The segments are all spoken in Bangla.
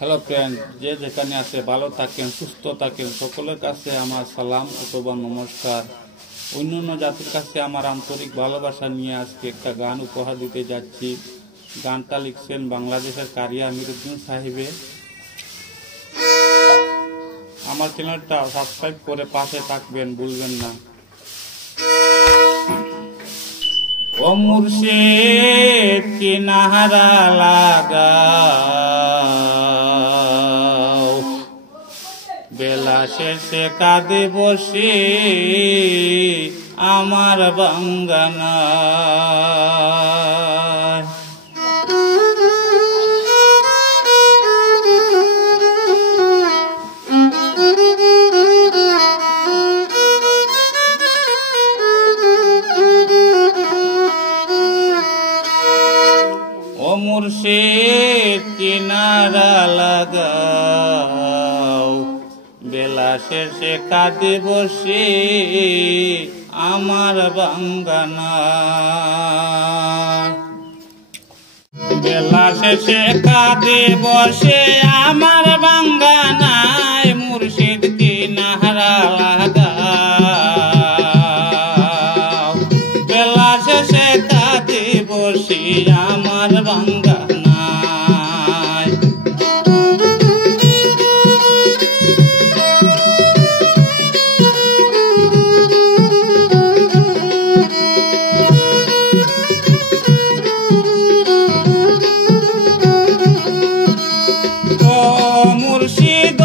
হ্যালো ফ্রেন্ড, যে যেখানে আছে ভালো থাকেন, সুস্থ থাকেন। সকলের কাছে আমার সালাম অথবা নমস্কার। অন্যান্য জাতির কাছে আমার আন্তরিক ভালোবাসা নিয়ে আজকে একটা গান উপহার দিতে যাচ্ছি। গানটা লিখছেন বাংলাদেশের কারিয়া আমিরুদ্দিন সাহেবে। আমার চ্যানেলটা সাবস্ক্রাইব করে পাশে থাকবেন, ভুলবেন না। ও মুর্শিদ কিনারা লাগাও, বেলা শেষে কাঁদে বসে আমার বাঙ্গানা। ও মুর্শিদ কিনারা লাগাও, বেলা শেষে কাঁদে বসে আমার বাঙ্গানা। বেলা শেষে কাঁদে বসে আমার বাঙ্গানায়, মুর্শিদ কিনারা লাগাও, বেলা শেষে কাঁদে বসে আমার বাঙ্গানায়। ও মুর্শিদ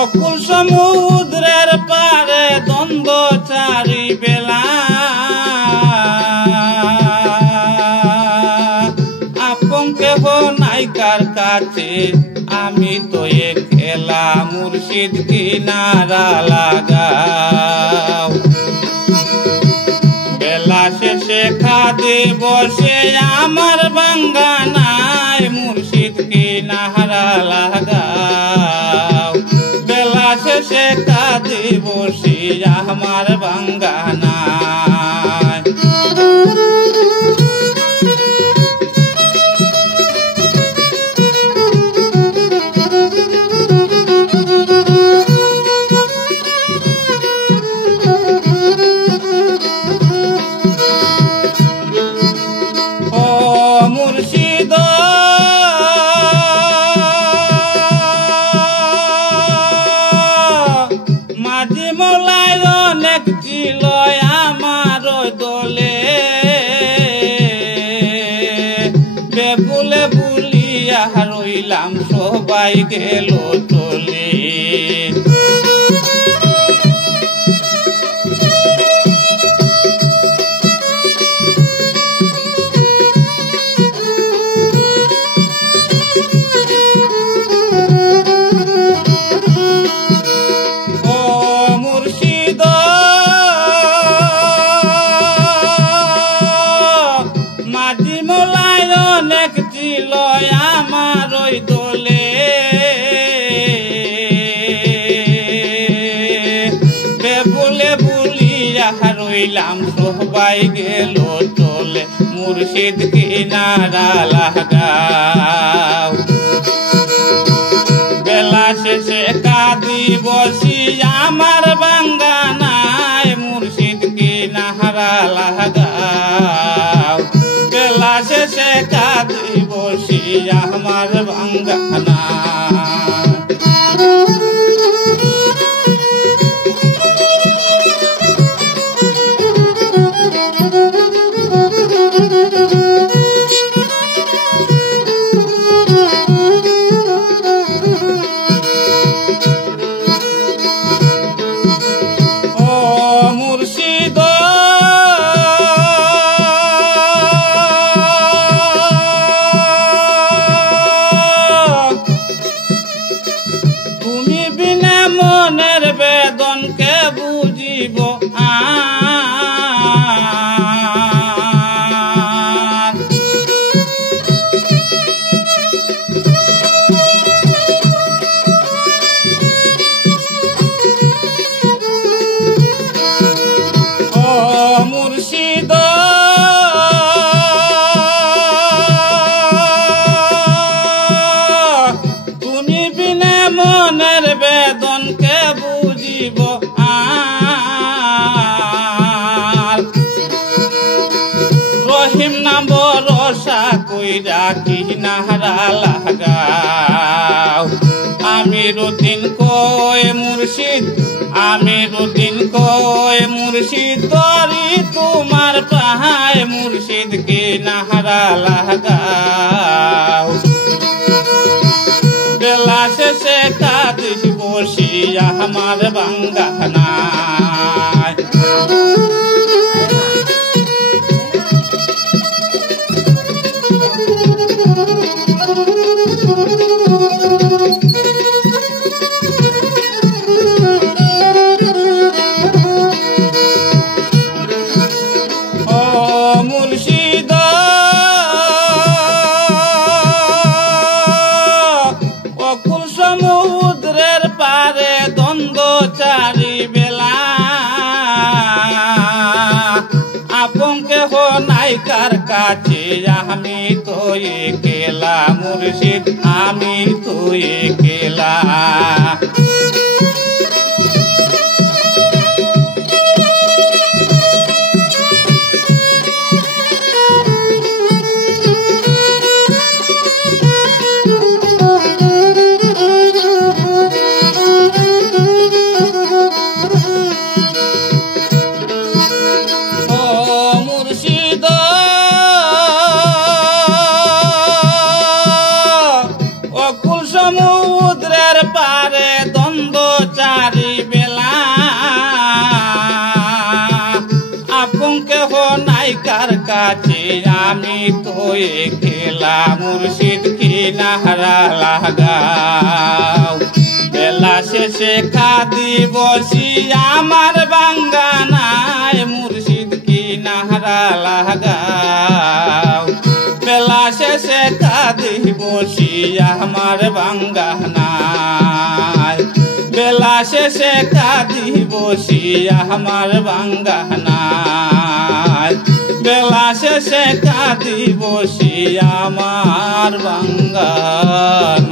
অকুল সমুদ্রের পারে দ্বন্দ্ব চারি বেলা, আপন কেহ নাইকার কাছে আমি তো একলা, মুর্শিদ কিনারা লাগাও, বেলা শেষে কাঁদে বসে আমার বাঙ্গানায়, মুর্শিদ কিনারা লাগাও, বেলা শেষে কাঁদে বসে আমার বাঙ্গানায়। ও মুর্শিদ মাঝি মোলায় অনেক ছিল আমার দলে, বেগুলে বুলিয়া রইলাম সবাই গেল চলে। ও মুর্শিদ মাঝি মোলায় অনেক ছিল আমার ওই দলে, বেগুলে বুলিয়া রইলাম সবাই গেল চলে, মুর্শিদ কিনারা লাগাও, বেলা শেষে কাঁদি বসি আমার বাঙ্গানায়, মুর্শিদ কিনারা লাগাও, বেলা শেষে কাঁদি বসি আমার বাঙ্গানায়। ও মুর্শিদ দিব আর রহিম নাম ভরসা কইরা কি নাহারা লাগাও আমিরুদ্দিন কয় মুর্শিদ আমিরুদ্দিন কয় মুর্শিদ তরি তোমার পাহায় মুর্শিদ কে নাহারা লাগাও বেলা শেষে কাঁদিস বসিয়া আমার বাঙ্গানায় সমুদ্রের পারে দ্বন্দ্ব চারি বেলা আপনকে হো নাইকার কাছে আমি তো একেলা মুর্শিদ আমি তো একেলা সমুদ্রের পারে দ্বন্দ্ব চারি বেলা আপনকে হো নাইকার কাছে আমি তো একেলা মুর্শিদ কি নাহারা লাগাও বেলা শেষে কাঁদি বসি আমার বাঙ্গানায় মুর্শিদ কি নাহারা লাগাও বেলা শেষে কাঁদি বসি আমার বাঙ্গানায় বেলা শেষে কাঁদি বসি আমার বাঙ্গানায় বেলা শেষে কাঁদি বসি আমার বাঙ্গানায়।